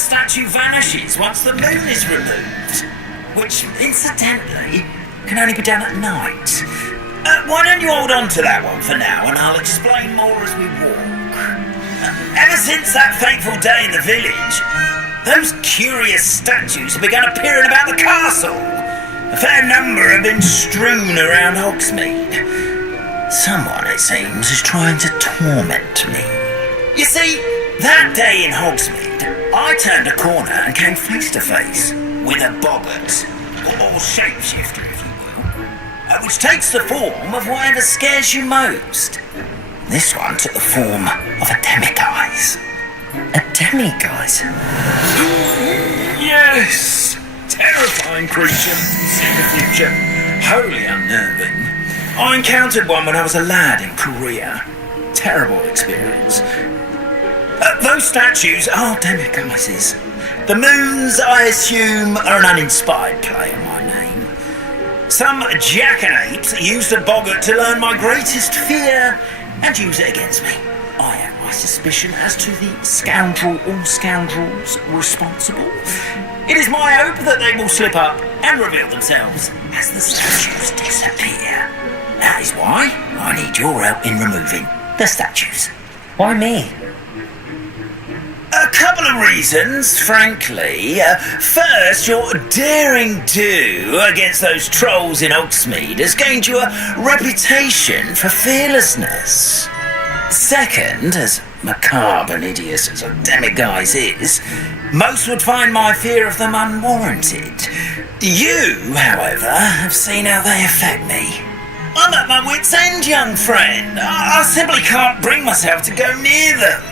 statue vanishes once the moon is removed, which, incidentally, can only be done at night. Why don't you hold on to that one for now, and I'll explain more as we walk. Ever since that fateful day in the village, those curious statues have begun appearing about the castle. A fair number have been strewn around Hogsmeade. Someone, it seems, is trying to torment me. You see, that day in Hogsmeade, I turned a corner and came face to face with a boggart, or shapeshifter if you will, which takes the form of whatever scares you most. This one took the form of a demiguise. A demiguise? Yes! Terrifying creature, in the future. Wholly unnerving. I encountered one when I was a lad in Korea. Terrible experience. Those statues are demiguises. The moons, I assume, are an uninspired play on my name. Some jackanapes used a boggart to learn my greatest fear and use it against me. I have my suspicion as to the scoundrel or scoundrels responsible. It is my hope that they will slip up and reveal themselves as the statues disappear. That is why I need your help in removing the statues. Why me? A couple of reasons, frankly. First, your daring do against those trolls in Hogsmeade has gained you a reputation for fearlessness. Second, as macabre and hideous as a demiguise is, most would find my fear of them unwarranted. You, however, have seen how they affect me. I'm at my wit's end, young friend. I simply can't bring myself to go near them.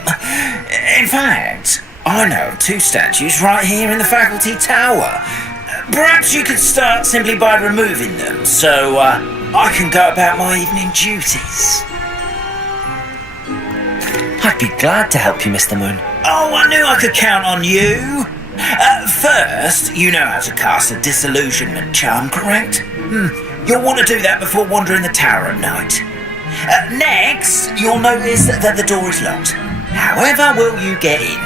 In fact, I know of two statues right here in the faculty tower. Perhaps you could start simply by removing them, so I can go about my evening duties. I'd be glad to help you, Mr. Moon. Oh, I knew I could count on you. First, you know how to cast a disillusionment charm, correct? You'll want to do that before wandering the tower at night. Next, you'll notice that the door is locked. However will you get in?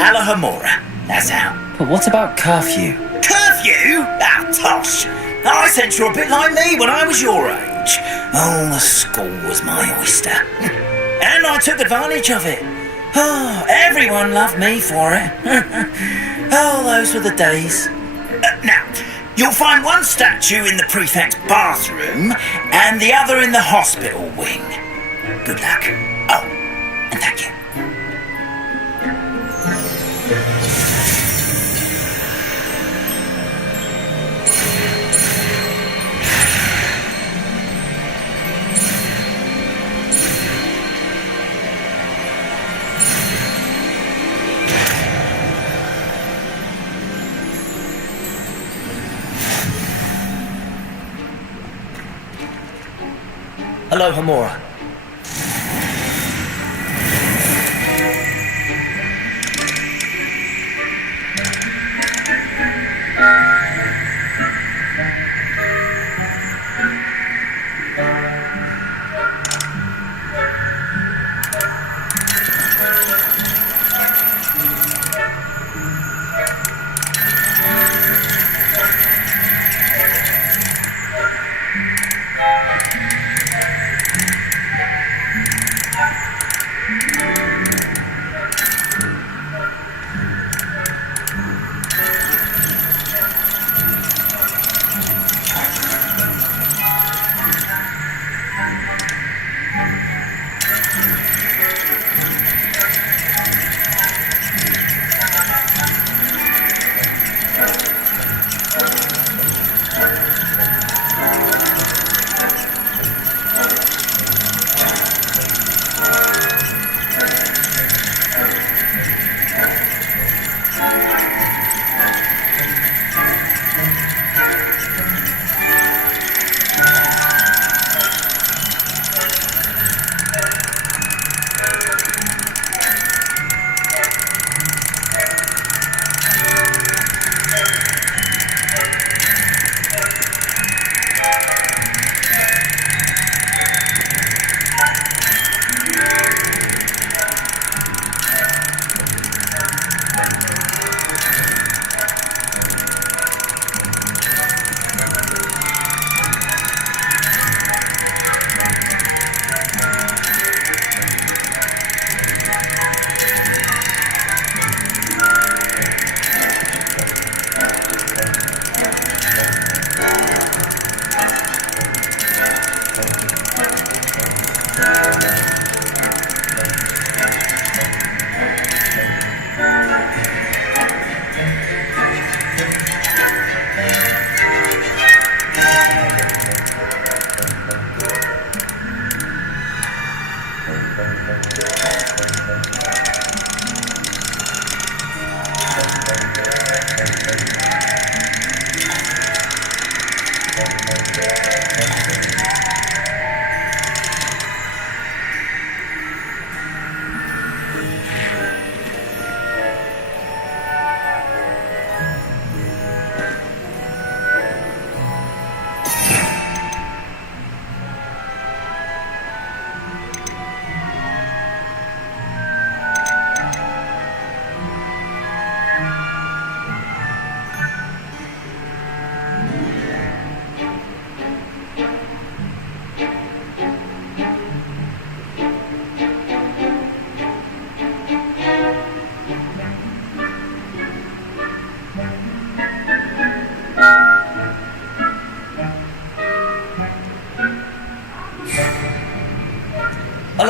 Alahomora, that's how. But what about curfew? Curfew? Ah, tosh. I sense you're a bit like me when I was your age. Oh, the school was my oyster. And I took advantage of it. Oh, everyone loved me for it. Oh, those were the days. Now, you'll find one statue in the prefect's bathroom and the other in the hospital wing. Good luck. Oh, and thank you. Hello, Homora.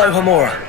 Alohomora.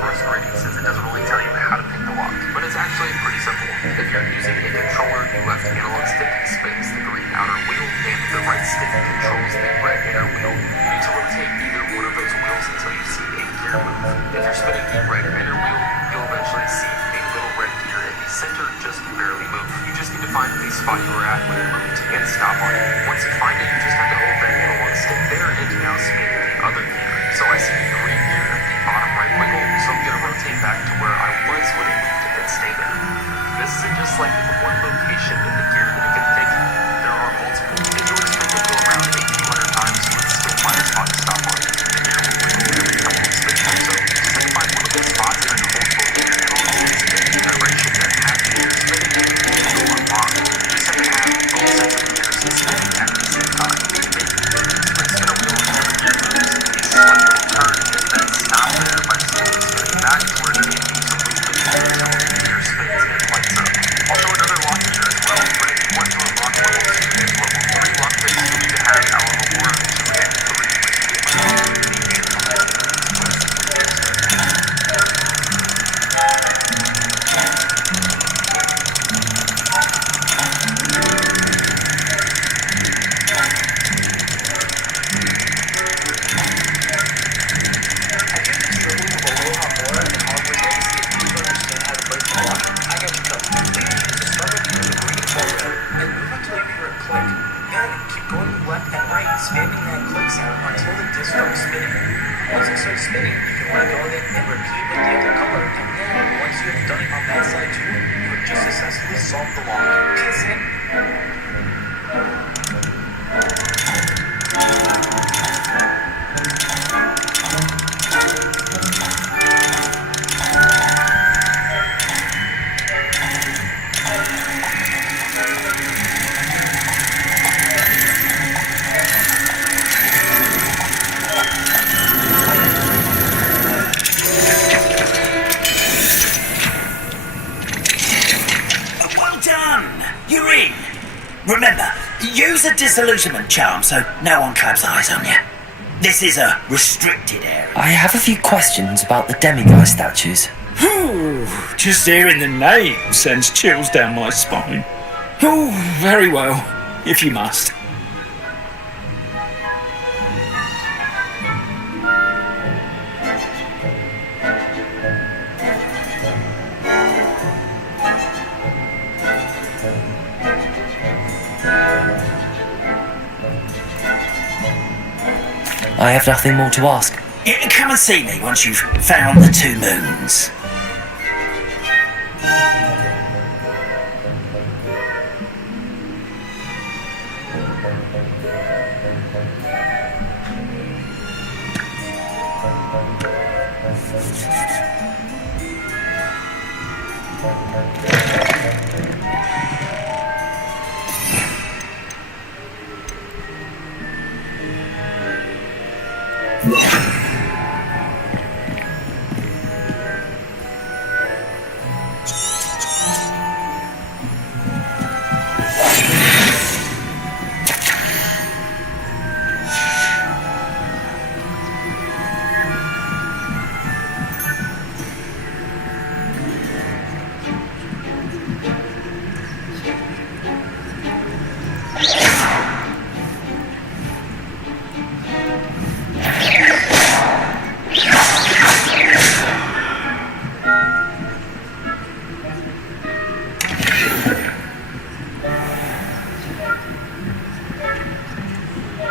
Frustrating since it doesn't really tell you how to pick the lock. on it. Once you find it, you just have to hold that little one stick there and you now spin the other gear. So I see green gear at the bottom right wiggle, so I'm gonna rotate back to where I was when it moved and then stay there. This isn't just like one location in the gear that you can think. There are multiple. If you were to spin the wheel around 1,800 times, you would still find a spot to stop on. The gear will wiggle every couple of spins, so just have to find one of those spots and then hold both gears and all sticks in the direction that has the gear spinning and you will unlock. You just have to have both sets of gears spinning at the same time. Spin a wheel of every gear moves, a slight little turn, and then stop there by slowly spinning back to where it may be some movement until the gear spins and lights up. Also another lock gear as well, but if you want to unlock level 2 and level 3 lock picks, you'll need to have our Aurora 2 and 3, which you can unlock with the gear command. Spamming that click sound until the disc starts spinning. Once it starts spinning, you can let go of it and repeat with the other color. And then, once you have done it on that side too, you have just successfully solved the lock. Kiss it. You're in. Remember, use a disillusionment charm so no one claps eyes on you. This is a restricted area. I have a few questions about the demiguise statues. Whew, just hearing the name sends chills down my spine. Oh, very well, if you must. I have nothing more to ask. Come and see me once you've found the 2 moons.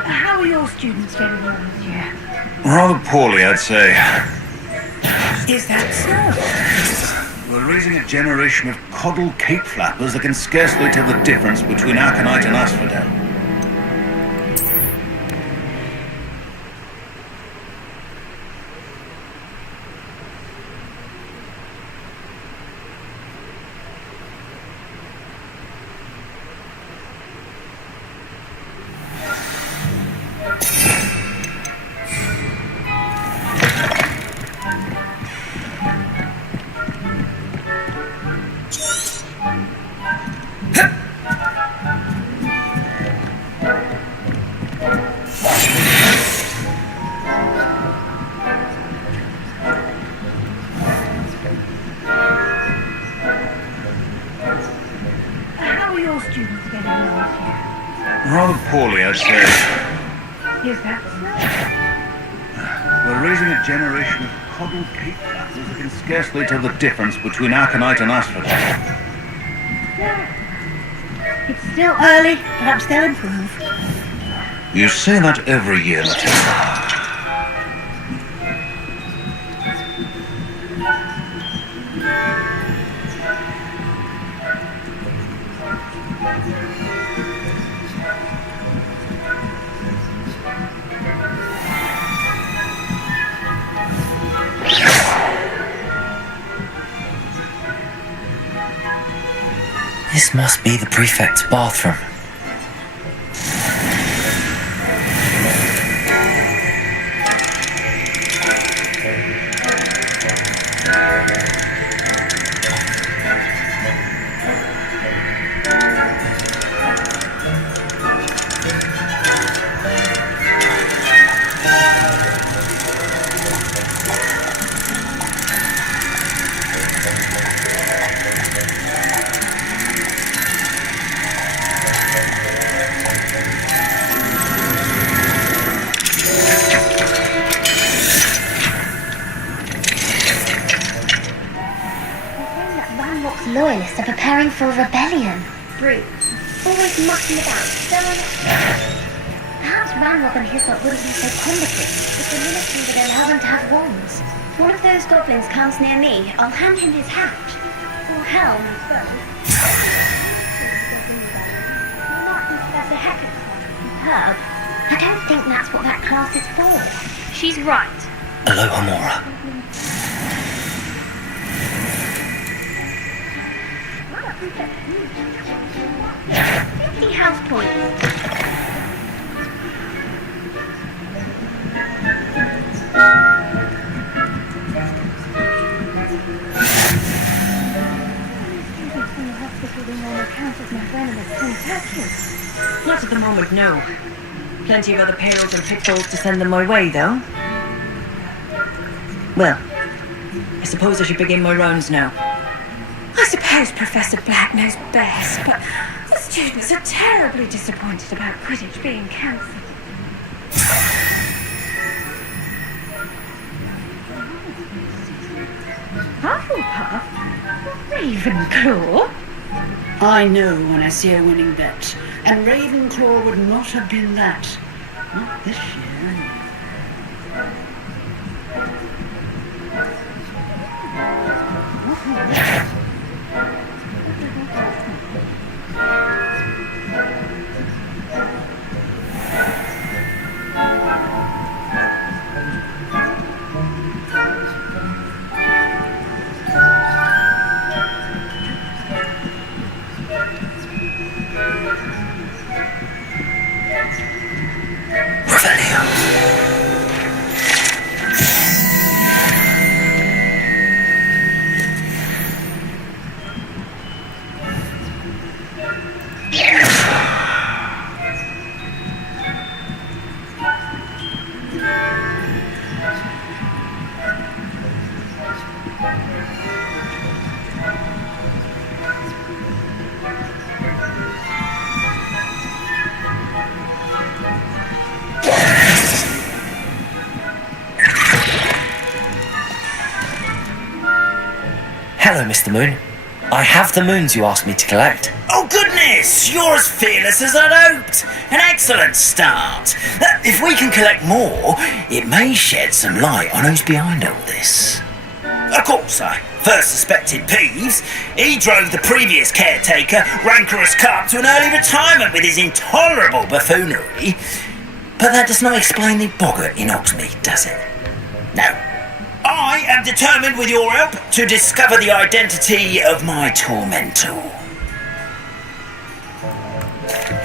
How are your students getting on this year? Rather poorly, I'd say. Is that so? We're raising a generation of coddle cape flappers that can scarcely tell the difference between aconite and asphodel. How are your students getting on this year? Rather poorly, I'd say. Is that We're raising a generation of coddle cape flappers that can scarcely tell the difference between aconite and asphodel. so? It's still early. Perhaps they'll improve. You say that every year, Matilda. This must be the prefect's bathroom. Loyalists are preparing for a rebellion. Brute. Always mucking about, stirring up. Perhaps Ranrock and his lot wouldn't be so combative if the ministry would allow them to have wands. If one of those goblins comes near me, I'll hand him his hat. Or helm. That's a heck of a Herb, I don't think that's what that class is for. She's right. Aloha Mora. 50 house points. Not at the moment, no. Plenty of other payrolls and pitfalls to send them my way, though. Well, I suppose I should begin my rounds now. I suppose Professor Black knows best, but the students are terribly disappointed about Quidditch being cancelled. Hufflepuff? Ravenclaw? I know when I see a winning bet, and Ravenclaw would not have been that. Not this year, anyway. Hello, Mr. Moon. I have the moons you asked me to collect. Oh goodness, you're as fearless as I'd hoped. An excellent start. If we can collect more, it may shed some light on who's behind all this. Of course, I first suspected Peeves. He drove the previous caretaker, Rancorous Carp, to an early retirement with his intolerable buffoonery. But that does not explain the boggart in Hogsmeade, does it? No. I am determined, with your help, to discover the identity of my tormentor.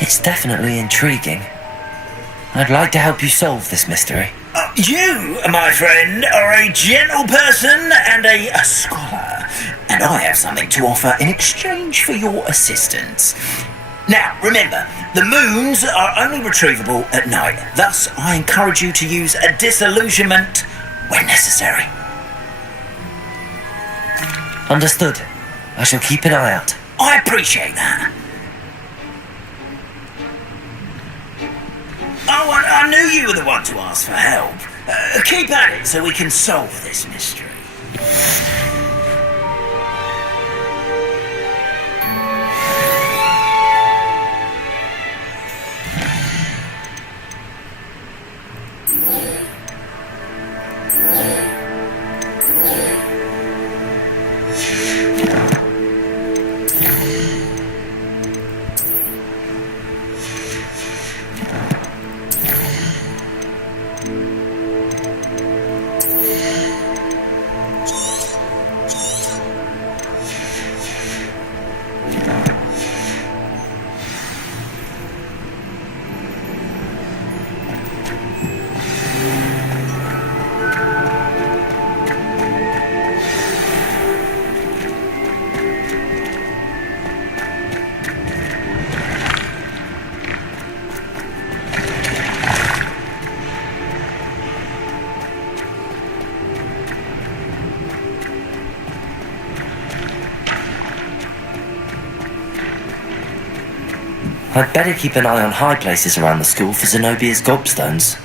It's definitely intriguing. I'd like to help you solve this mystery. You, my friend, are a gentle person and a scholar, and I have something to offer in exchange for your assistance. Now, remember, the moons are only retrievable at night. Thus, I encourage you to use a disillusionment when necessary. Understood. I shall keep an eye out. I appreciate that. Oh, I knew you were the one to ask for help. Keep at it so we can solve this mystery. I'd better keep an eye on high places around the school for Zenobia's gobstones.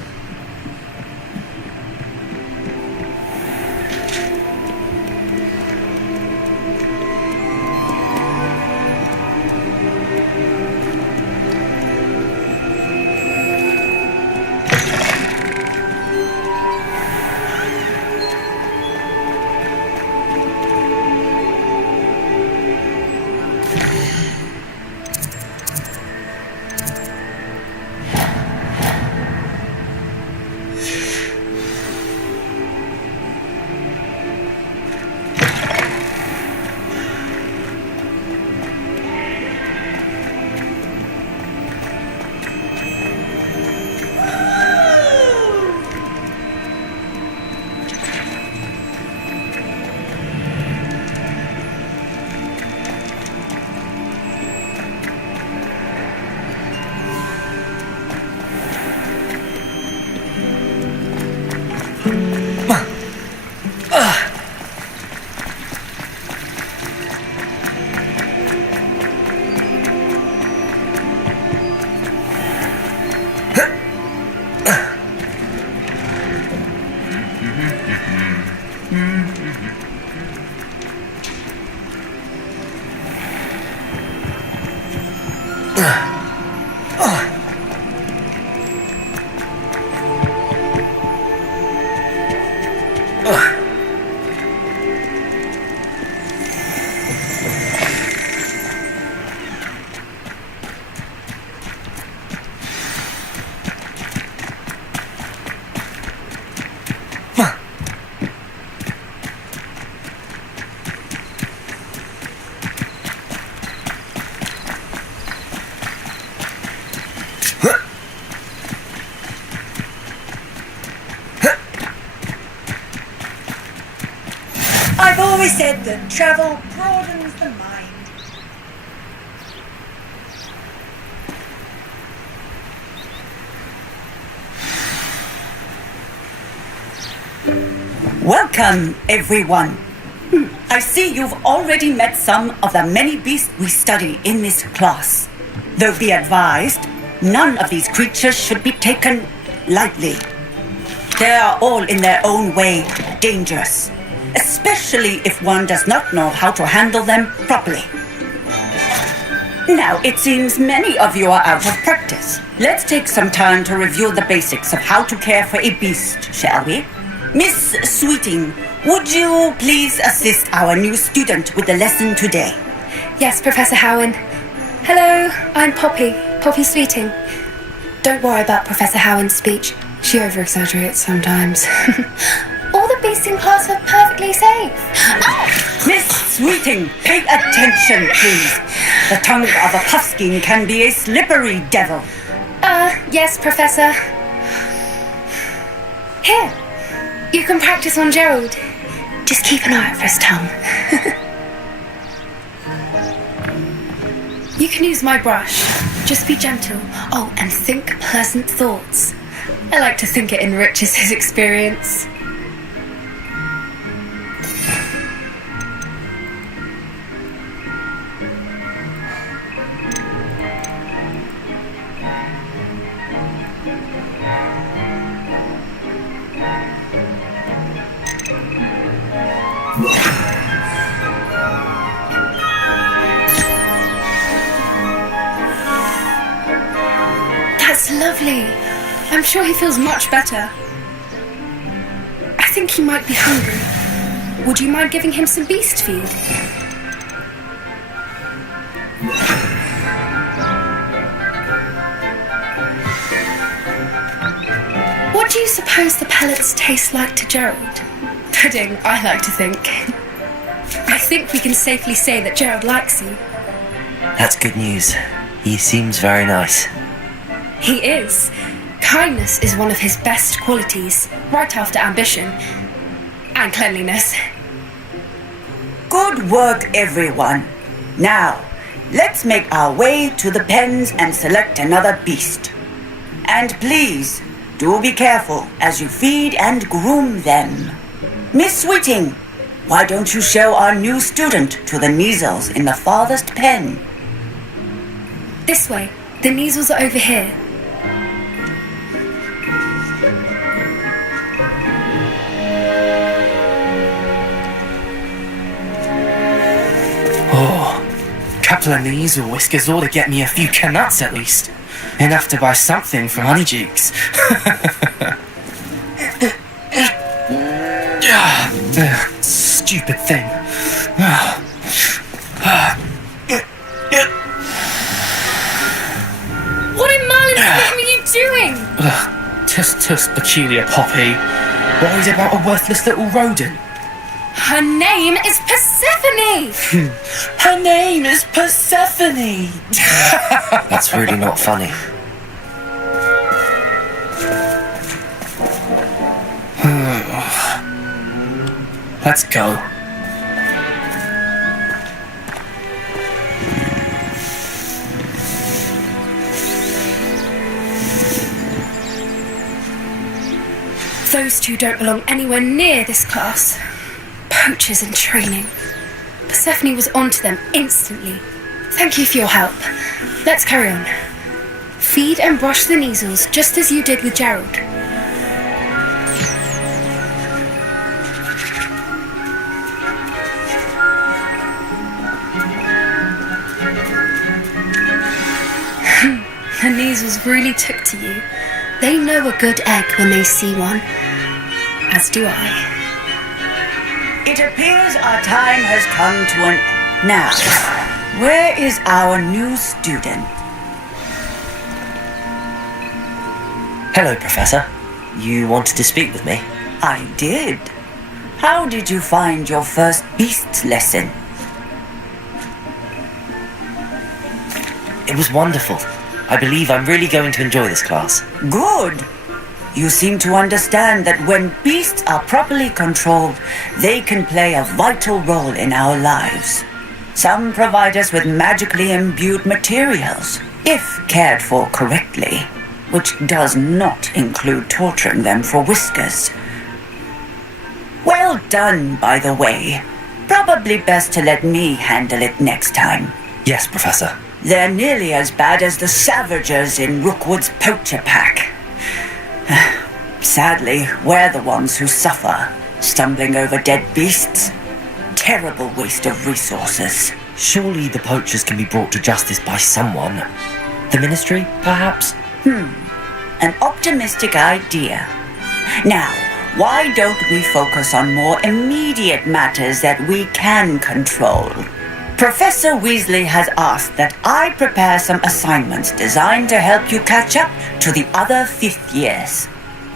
I've always said that travel broadens the mind. Welcome, everyone. I see you've already met some of the many beasts we study in this class. Though be advised, none of these creatures should be taken lightly. They are all in their own way dangerous, especially if one does not know how to handle them properly. Now, it seems many of you are out of practice. Let's take some time to review the basics of how to care for a beast, shall we? Miss Sweeting, would you please assist our new student with the lesson today? Yes, Professor Howen. Hello, I'm Poppy Sweeting. Don't worry about Professor Howen's speech. She over-exaggerates sometimes. All the beasts in class are perfectly safe. Oh! Miss Sweeting, pay attention, please. The tongue of a puffskein can be a slippery devil. Yes, Professor. Here, you can practice on Gerald. Just keep an eye out for his tongue. You can use my brush. Just be gentle. Oh, and think pleasant thoughts. I like to think it enriches his experience. That's lovely. I'm sure he feels much better. I think he might be hungry. Would you mind giving him some beast feed? What do you suppose the pellets taste like to Gerald? Pudding, I like to think. I think we can safely say that Gerald likes you. That's good news. He seems very nice. He is. Kindness is one of his best qualities, right after ambition and cleanliness. Good work, everyone. Now, let's make our way to the pens and select another beast. And please, do be careful as you feed and groom them. Miss Sweeting, why don't you show our new student to the measles in the farthest pen? This way. The measles are over here. Couple of measle whiskers ought to get me a few canuts at least. Enough to buy something for Honeycheeks. Stupid thing. What in Merlin's name are you doing? Tuss, peculiar Poppy. Worried about a worthless little rodent. Her name is Persephone! Her name is Persephone! That's really not funny. Let's go. Those two don't belong anywhere near this class. Poachers in training. Persephone was onto them instantly. Thank you for your help. Let's carry on. Feed and brush the measles just as you did with Gerald. The measles really took to you. They know a good egg when they see one. As do I. It appears our time has come to an end. Now, where is our new student? Hello, Professor. You wanted to speak with me? I did. How did you find your first beasts lesson? It was wonderful. I believe I'm really going to enjoy this class. Good. You seem to understand that when beasts are properly controlled, they can play a vital role in our lives. Some provide us with magically imbued materials, if cared for correctly, which does not include torturing them for whiskers. Well done, by the way. Probably best to let me handle it next time. Yes, Professor. They're nearly as bad as the Savagers in Rookwood's poacher pack. Sadly, we're the ones who suffer, stumbling over dead beasts. Terrible waste of resources. Surely the poachers can be brought to justice by someone. The Ministry, perhaps? An optimistic idea. Now, why don't we focus on more immediate matters that we can control? Professor Weasley has asked that I prepare some assignments designed to help you catch up to the other 5th years.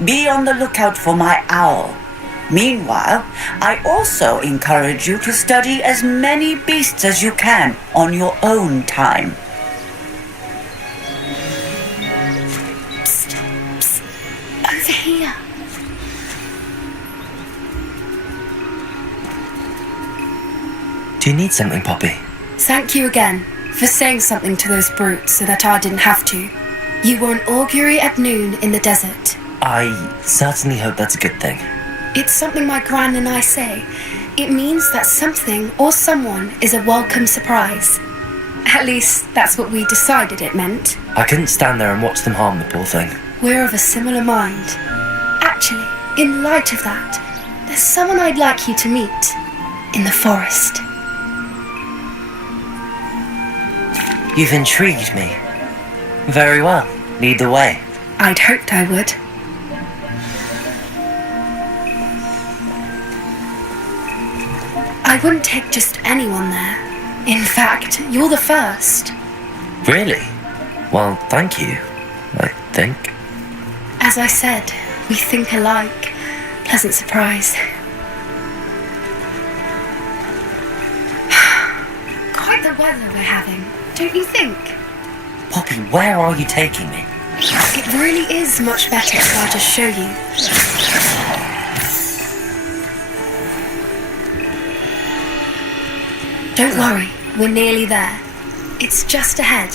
Be on the lookout for my owl. Meanwhile, I also encourage you to study as many beasts as you can on your own time. Psst, psst. Over here. Do you need something, Poppy? Thank you again for saying something to those brutes so that I didn't have to. You were an augury at noon in the desert. I certainly hope that's a good thing. It's something my gran and I say. It means that something or someone is a welcome surprise. At least, that's what we decided it meant. I couldn't stand there and watch them harm the poor thing. We're of a similar mind. Actually, in light of that, there's someone I'd like you to meet. In the forest. You've intrigued me. Very well. Lead the way. I'd hoped I would. I wouldn't take just anyone there. In fact, you're the first. Really? Well, thank you, I think. As I said, we think alike. Pleasant surprise. Quite the weather we're having, don't you think? Poppy, where are you taking me? It really is much better if I just show you. Don't worry, we're nearly there. It's just ahead.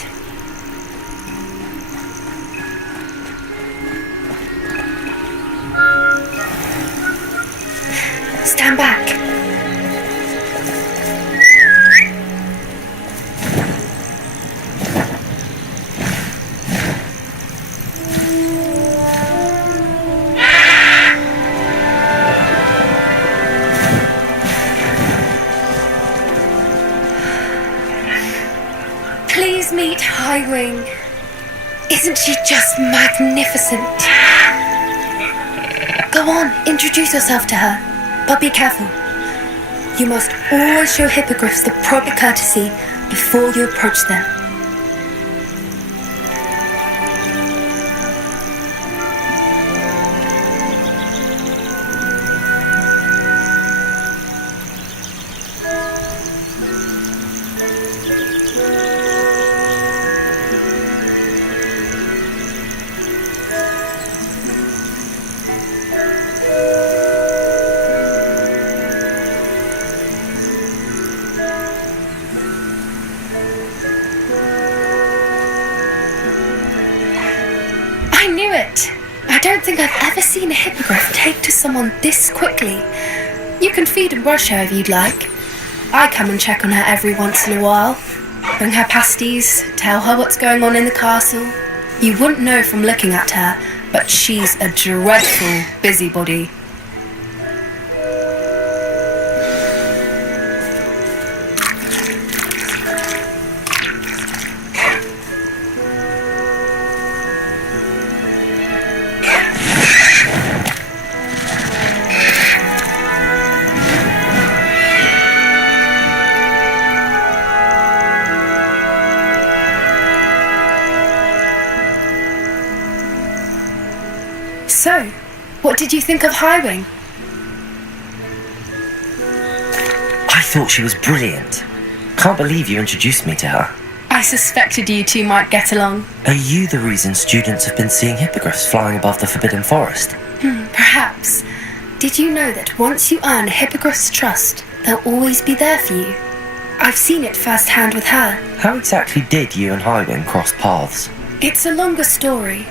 Stand back. Highwing. Isn't she just magnificent? Go on, introduce yourself to her. But be careful. You must always show hippogriffs the proper courtesy before you approach them. I don't think I've ever seen a hippogriff take to someone this quickly. You can feed and brush her if you'd like. I come and check on her every once in a while. Bring her pasties, tell her what's going on in the castle. You wouldn't know from looking at her, but she's a dreadful busybody. So, what did you think of Highwing? I thought she was brilliant. Can't believe you introduced me to her. I suspected you two might get along. Are you the reason students have been seeing hippogriffs flying above the Forbidden Forest? Perhaps. Did you know that once you earn a hippogriff's trust, they'll always be there for you? I've seen it firsthand with her. How exactly did you and Highwing cross paths? It's a longer story,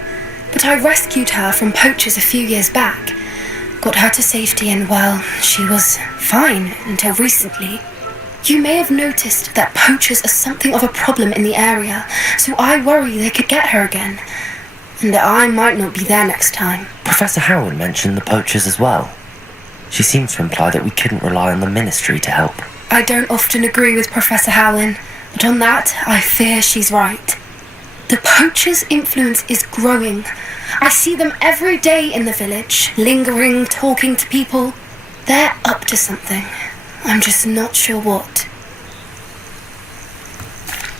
but I rescued her from poachers a few years back. Got her to safety and, well, she was fine until recently. You may have noticed that poachers are something of a problem in the area, so I worry they could get her again. And I might not be there next time. Professor Howard mentioned the poachers as well. She seemed to imply that we couldn't rely on the ministry to help. I don't often agree with Professor Howland, but on that, I fear she's right. The poachers' influence is growing. I see them every day in the village, lingering, talking to people. They're up to something. I'm just not sure what.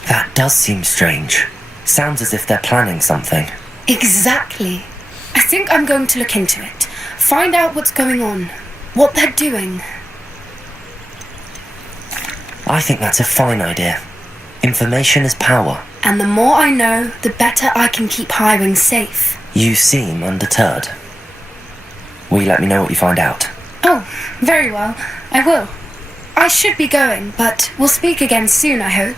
That does seem strange. Sounds as if they're planning something. Exactly. I think I'm going to look into it. Find out what's going on. What they're doing. I think that's a fine idea. Information is power. And the more I know, the better I can keep Highwing safe. You seem undeterred. Will you let me know what you find out? Oh, very well. I will. I should be going, but we'll speak again soon, I hope.